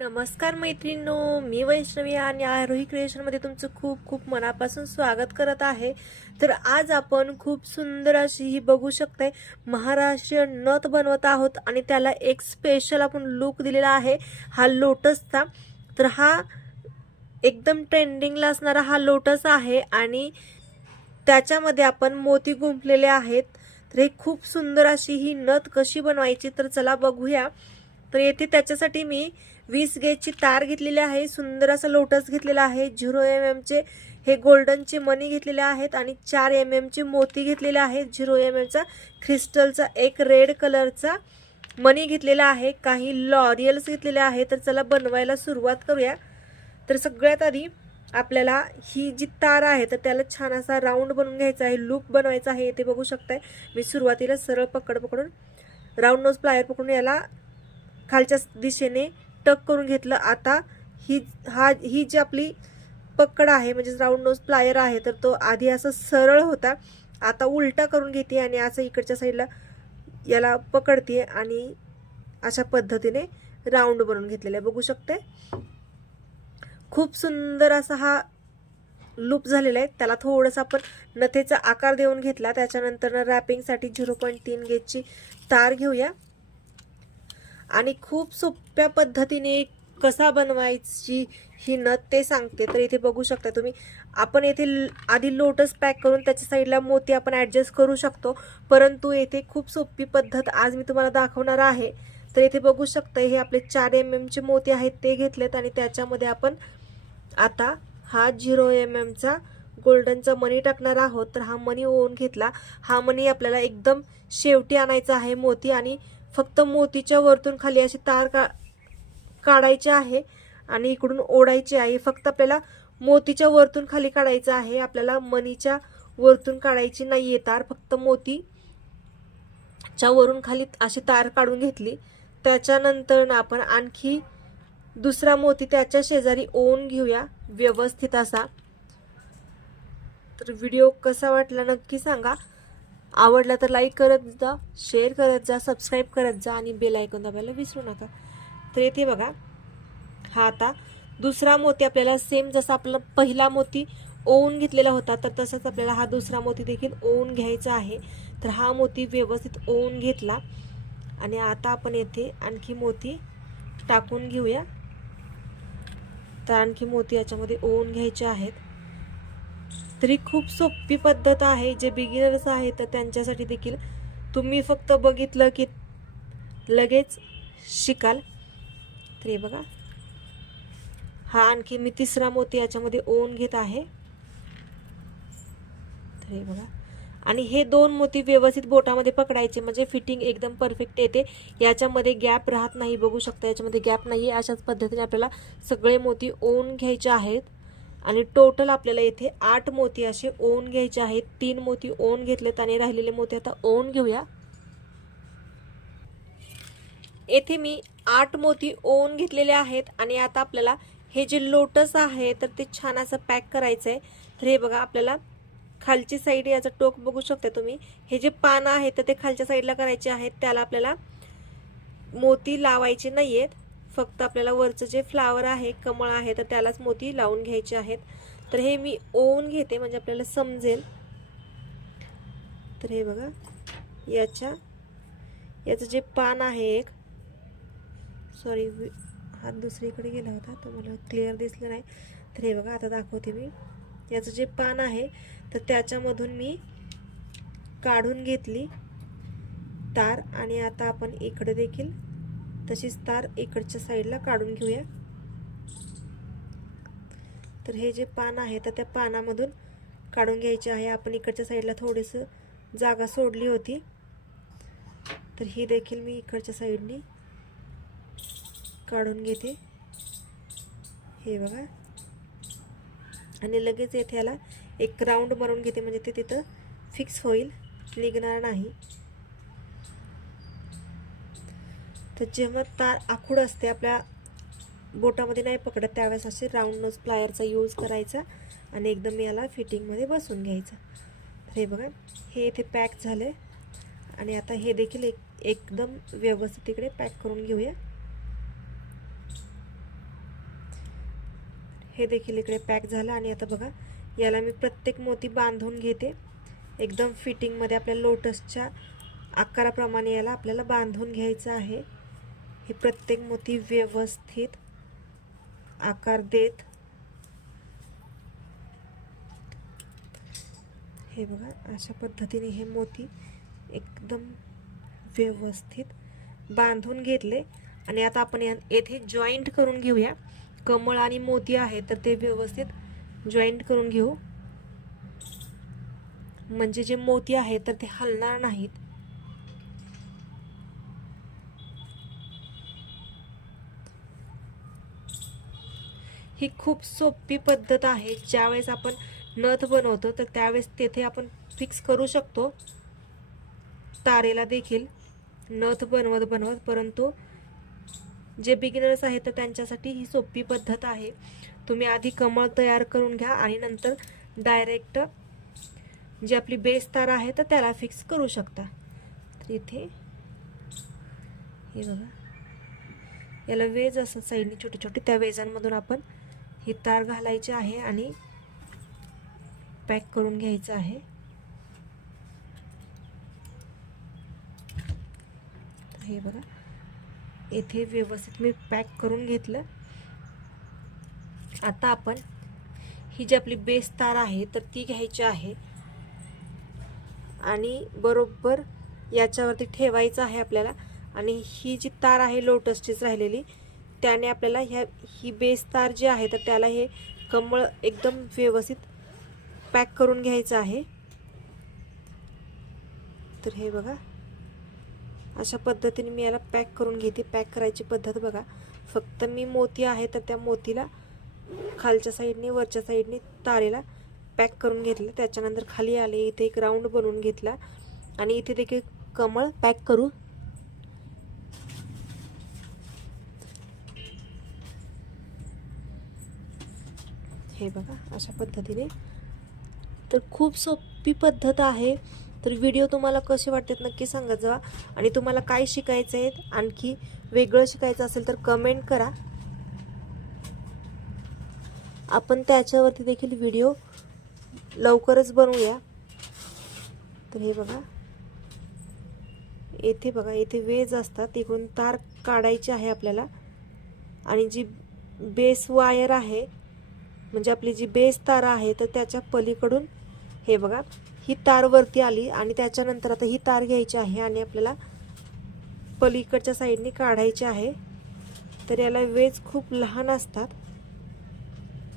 नमस्कार मैत्रिणींनो, मी वैष्णवी आणि आरोही क्रिएशनमध्ये तुमचं खूप खूप मनापासून स्वागत करत आहे. तर आज आपण खूप सुंदर अशी ही बघू शकताय महाराष्ट्रीयन नथ बनवत आहोत आणि त्याला एक स्पेशल आपण लुक दिलेला आहे हा लोटसचा. तर हा एकदम ट्रेंडिंगला असणारा हा लोटस आहे आणि त्याच्यामध्ये आपण मोती गुंफलेले आहेत. तर हे खूप सुंदर अशी ही नथ कशी बनवायची तर चला बघूया. तर येथे त्याच्यासाठी मी 20 गेजची तार घेतलेली आहे, सुंदर असा लोटस घेतलेला आहे, 0 चे हे गोल्डनचे मणी घेतलेले आहेत आणि 4 चे मोती घेतलेले आहेत, 0 चा क्रिस्टलचा एक रेड कलरचा मणी घेतलेला आहे, काही लॉरियल्स घेतलेले आहे. तर चला बनवायला सुरुवात करूया. तर सगळ्यात आधी आपल्याला ही जी तार आहे तर त्याला छान असा राऊंड बनवून घ्यायचा आहे, लूप बनवायचा आहे. इथे बघू शकताय मी सुरुवातीला सरळ पकडून राऊंड नोज प्लायर पकडून याला खालच्या दिशेने टक करून घेतलं. आता ही जी आपली पकड आहे म्हणजे राऊंड नोज प्लायर आहे तर तो आधी असं सरळ होता, आता उलटा करून घेते आणि असं इकडच्या साईडला याला पकडते आणि अशा पद्धतीने राऊंड बनवून घेतलेला आहे. बघू शकते खूप सुंदर असा हा लूप झालेला आहे. त्याला थोडंसं आपण नथेचा आकार देऊन घेतला. त्याच्यानंतर रॅपिंगसाठी 0.3 गेजची तार घेऊया आणि खूप सोप्या पद्धतीने कसा बनवायची ही नथ ते सांगते. तर इथे बघू शकता तुम्ही, आपण येथे आधी लोटस पॅक करून त्याच्या साईडला मोती आपण ॲडजस्ट करू शकतो, परंतु येथे खूप सोपी पद्धत आज मी तुम्हाला दाखवणार आहे. तर इथे बघू शकता हे आपले 4 चे मोती आहेत ते घेतलेत आणि त्याच्यामध्ये आपण आता हा 0 चा गोल्डनचा मनी टाकणार आहोत. तर हा मनी ओवून घेतला. हा मनी आपल्याला एकदम शेवटी आणायचा आहे मोती आणि फक्त मोतीच्या वरतून खाली अशी तार काढायची आहे आणि इकडून ओढायची आहे. फक्त आपल्याला मोतीच्या वरतून खाली काढायचं आहे, आपल्याला मनीच्या वरतून काढायची नाहीये तार. फक्त मोतीच्या वरून खाली अशी तार काढून घेतली. त्याच्यानंतर आपण आणखी दुसरा मोती त्याच्या शेजारी ओवून घेऊया व्यवस्थित असा. तर व्हिडिओ कसा वाटला नक्की सांगा. आवडला तर लाईक करत जा, शेअर करत जा, सबस्क्राईब करत जा आणि बेल आयकॉन दाबायला विसरू नका. तर इथे बघा हा आता दुसरा मोती आपल्याला सेम जसा आपला पहिला मोती ओवून घेतलेला होता तर तसंच आपल्याला हा दुसरा मोती देखील ओवून घ्यायचा आहे. तर हा मोती व्यवस्थित ओवून घेतला आणि आता आपण येथे आणखी मोती टाकून घेऊया. तर आणखी मोती याच्यामध्ये ओवून घ्यायचे आहेत. तरी खूप सोपी पद्धत आहे. जे बिगिनर्स आहेत तर त्यांच्यासाठी देखील तुम्ही फक्त बघितलं की लगेच शिकाल. तर हे बघा हा आणखी मी तिसरा मोती याच्यामध्ये ओवून घेत आहे. तर हे बघा आणि हे 2 मोती व्यवस्थित बोटामध्ये पकडायचे म्हणजे फिटिंग एकदम परफेक्ट येते, याच्यामध्ये गॅप राहत नाही. बघू शकता याच्यामध्ये गॅप नाही. अशाच पद्धतीने आपल्याला सगळे मोती ओवून घ्यायचे आहेत आणि टोटल आपल्याला इथे 8 मोती असे ओवून घ्यायचे आहेत. 3 मोती ओवून घेतलेत आणि राहिलेले मोती आता ओवून घेऊया. येथे मी 8 मोती ओवून घेतलेले आहेत आणि आता आपल्याला हे जे लोटस आहे तर ते छान असं पॅक करायचं आहे. तर हे बघा आपल्याला खालची साईड याचं टोक बघू शकता तुम्ही, हे जे पान आहे तर ते खालच्या साईडला करायचे आहेत. त्याला आपल्याला मोती लावायचे नाहीयेत, फक्त आपल्याला वरचं जे फ्लावर आहे कमळ आहे तर त्यालाच मोती लावून घ्यायचे आहेत. तर हे मी ओवून घेते म्हणजे आपल्याला समजेल. तर हे बघा याचं जे पान आहे एक, सॉरी हात दुसरीकडे गेला होता तर मला क्लिअर दिसलं नाही. तर हे बघा आता दाखवते मी. याचं जे पान आहे तर त्याच्यामधून मी काढून घेतली तार आणि आता आपण इकडे देखील तशीच तार इकडच्या साईडला काढून घेऊया. तर हे जे पान आहे तर त्या पानामधून काढून घ्यायचे आहे. आपण इकडच्या साईडला थोडीसं जागा सोडली होती तर ही देखील मी इकडच्या साईडनी काढून घेते. हे बघा आणि लगेच येथे याला एक राऊंड मारून घेते म्हणजे ते तिथं फिक्स होईल, निघणार नाही. तर जेव्हा तार आखूड असते आपल्या बोटामध्ये नाही पकडत त्यावेळेस असे राऊंड नोज प्लायरचा यूज करायचा आणि एकदम याला फिटिंगमध्ये बसवून घ्यायचं. तर हे बघा हे इथे पॅक झाले आणि आता हे देखील एकदम व्यवस्थित इकडे पॅक करून घेऊया. हे देखील इकडे पॅक झालं. आणि आता बघा याला मी प्रत्येक मोती बांधून घेते एकदम फिटिंगमध्ये. आपल्या लोटसच्या आकाराप्रमाणे याला आपल्याला बांधून घ्यायचं आहे. हे प्रत्येक मोती व्यवस्थित आकार देत हे बघा अशा पद्धतीने हे मोती एकदम व्यवस्थित बांधून घेतले. आणि आता आपण येथे जॉईंट करून घेऊया. कमळ आणि मोती आहे तर ते व्यवस्थित जॉईंट करून घेऊ, म्हणजे जे मोती आहे तर ते हलणार नाहीत. ही खूप सोपी पद्धत आहे. ज्यावेळेस आपण नथ बनवतो तर त्यावेळेस तेथे आपण फिक्स करू शकतो तारेला देखील नथ बनवत, परंतु जे बिगिनर्स आहेत तर त्यांच्यासाठी ही सोपी पद्धत आहे. तुम्ही आधी कमळ तयार करून घ्या आणि नंतर डायरेक्ट जी आपली बेस तार आहे तर त्याला फिक्स करू शकता. तर इथे हे बघा याला वेज असं साईडने छोटे छोटे, त्या वेजांमधून आपण ही तार घालायची आहे आणि पॅक करून घ्यायचं आहे. हे बघा येथे व्यवस्थित मी पॅक करून घेतलं. आता आपण ही जी आपली बेस तार आहे तर ती घ्यायची आहे आणि बरोबर याच्यावरती ठेवायचं आहे आपल्याला. आणि ही जी तार आहे लोटसचीच राहिलेली, त्याने आपल्याला ही बेस तार जी आहे तर त्याला हे कमळ एकदम व्यवस्थित पॅक करून घ्यायचं आहे. तर हे बघा अशा पद्धतीने मी याला पॅक करून घेते. पॅक करायची पद्धत बघा, फक्त मी मोती आहे तर त्या मोतीला खालच्या साईडने वरच्या साईडने तारेला पॅक करून घेतलं. त्याच्यानंतर खाली आले, इथे एक राऊंड बनवून घेतला आणि इथे देखील कमळ पॅक करू. हे बघा अशा पद्धतीने. तर खूप सोपी पद्धत आहे. तर व्हिडिओ तुम्हाला कसे वाटतात नक्की सांगत जावा. आणि तुम्हाला काय शिकायचं आहे, आणखी वेगळं शिकायचं असेल तर कमेंट करा, आपण त्याच्यावरती देखील व्हिडिओ लवकरच बनवूया. तर हे बघा येथे बघा येथे वेज असतात, तिकडून तार काढायची आहे आपल्याला. आणि जी बेस वायर आहे म्हणजे आपली जी बेस तार आहे तर त्याच्या पलीकडून हे बघा ही तार वरती आली आणि त्याच्यानंतर आता ही तार घ्यायची आहे आणि आपल्याला पलीकडच्या साईडने काढायची आहे. तर याला वेज खूप लहान असतात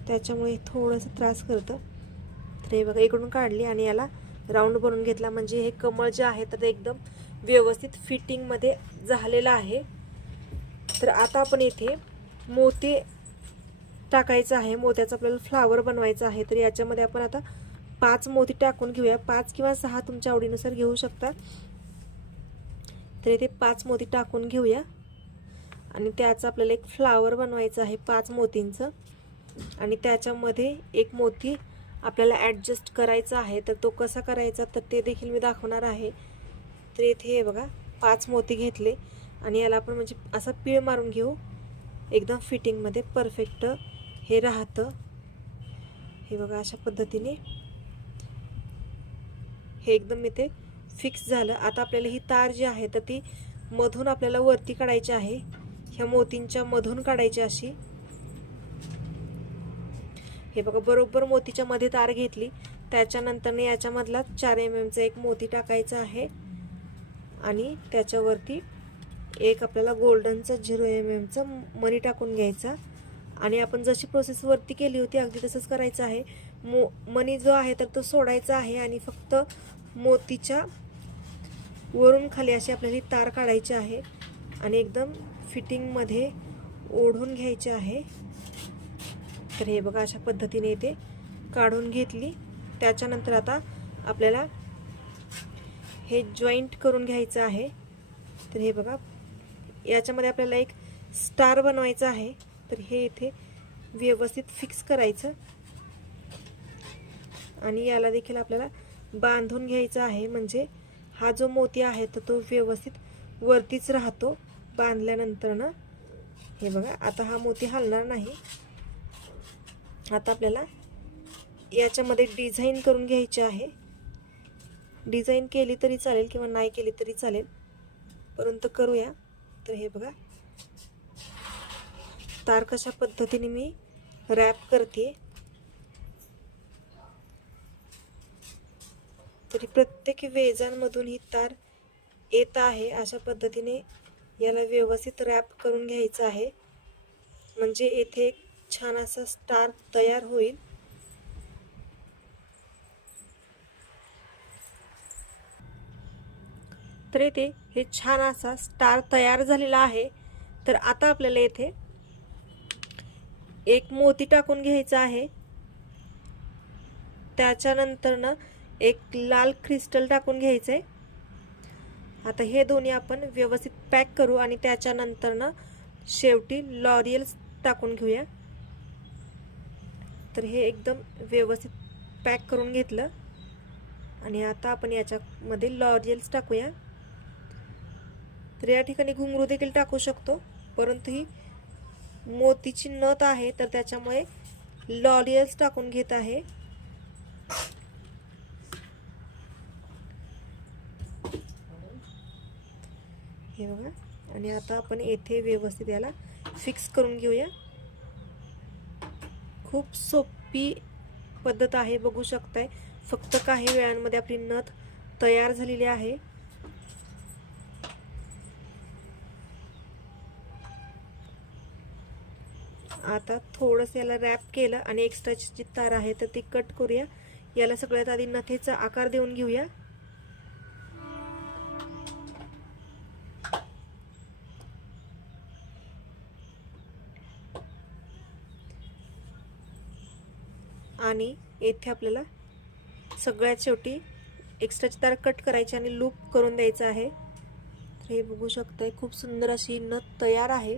त्याच्यामुळे थोडंसं त्रास करतं. तर हे बघा इकडून काढली आणि याला राऊंड बनवून घेतला, म्हणजे हे कमळ जे आहे तर ते एकदम व्यवस्थित फिटिंगमध्ये झालेलं आहे. तर आता आपण इथे मोती टाकायचं आहे. मोत्याचा आपल्याला फ्लावर बनवायचा आहे. तर याच्यामध्ये आपण आता 5 मोती टाकून घेऊया. 5 किंवा 6 तुमच्या आवडीनुसार घेऊ शकता. तर इथे 5 मोती टाकून घेऊया आणि त्याचा आपल्याला एक फ्लावर बनवायचं आहे 5 मोतींचं. आणि त्याच्यामध्ये एक मोती आपल्याला ॲडजस्ट करायचा आहे. तर तो कसा करायचा तर ते देखील मी दाखवणार आहे. तर इथे हे बघा 5 मोती घेतले आणि याला आपण म्हणजे असा पीळ मारून घेऊ, एकदम फिटिंगमध्ये परफेक्ट हे राहतं. हे बघा अशा पद्धतीने हे एकदम इथे फिक्स झालं. आता आपल्याला ही तार जी आहे तर ती मधून आपल्याला वरती काढायची आहे, ह्या मोतींच्या मधून काढायची अशी. हे बघा बरोबर मोतीच्या मध्ये तार घेतली. त्याच्यानंतर याच्यामधला 4 mm चा एक मोती टाकायचा आहे आणि त्याच्यावरती एक आपल्याला गोल्डनचा 0 mm चा मणी टाकून घ्यायचा. आणि आपण जशी प्रोसेस वरती केली होती अगदी तसंच करायचं आहे. मणी जो आहे तर तो सोडायचा आहे आणि फक्त मोतीच्या वरून खाली अशी आपल्याला तार काढायची आहे आणि एकदम फिटिंगमध्ये ओढून घ्यायचे आहे. तर हे बघा अशा पद्धतीने इथे काढून घेतली. त्याच्यानंतर आता आपल्याला हे जॉईंट करून घ्यायचं आहे. तर हे बघा याच्यामध्ये आपल्याला एक स्टार बनवायचा आहे. तर हे इथे व्यवस्थित फिक्स करायचं आणि याला देखील आपल्याला बांधून घ्यायचा आहे, म्हणजे हा जो मोती आहे तर तो व्यवस्थित वरतीच राहतो बांधल्यानंतर ना. हे बघा आता हा मोती हलणार नाही. आता आपल्याला याच्यामध्ये डिझाईन करून घ्यायची आहे. डिझाईन केली तरी चालेल किंवा नाही केली तरी चालेल, परंतु करूया. तर हे बघा तार कशा पद्धतीने मी रॅप करते. तरी प्रत्येक वेजांमधून ही तार येत आहे. अशा पद्धतीने याला व्यवस्थित रॅप करून घ्यायचं आहे, म्हणजे येथे एक छान असा स्टार तयार होईल. तर येथे हे छान असा स्टार तयार झालेला आहे. तर आता आपल्याला येथे एक मोती टाकून घ्यायचा आहे. त्याच्यानंतर एक लाल क्रिस्टल टाकून घ्यायचंय. आता हे दोन्ही आपण व्यवस्थित पॅक करू आणि त्याच्यानंतर शेवटी लॉरियल टाकून घेऊया. तर हे एकदम व्यवस्थित पॅक करून घेतलं आणि आता आपण याच्यामध्ये लॉरियल्स टाकूया. तर या ठिकाणी घुंगरू देखील टाकू शकतो, परंतु ही मोतीची नथ आहे तर त्याच्यामुळे लॉरियल्स टाकून घेत आहे. हे बघा, आणि आता आपण येथे व्यवस्थित याला फिक्स करून घेऊया. खूप सोपी पद्धत आहे, बघू शकताय. फक्त काही वेळांमध्ये आपली नथ तयार झालेली आहे. आता थोडंसं याला रॅप केलं आणि एक्स्ट्राची जी तार आहे तर ती कट करूया. याला सगळ्यात आधी नथीचा आकार देऊन घेऊया. आणि येथे आपल्याला सगळ्यात शेवटी एक्स्ट्राची तार कट करायची आणि लूप करून द्यायचं आहे. तर हे बघू शकताय खूप सुंदर अशी नथ तयार आहे.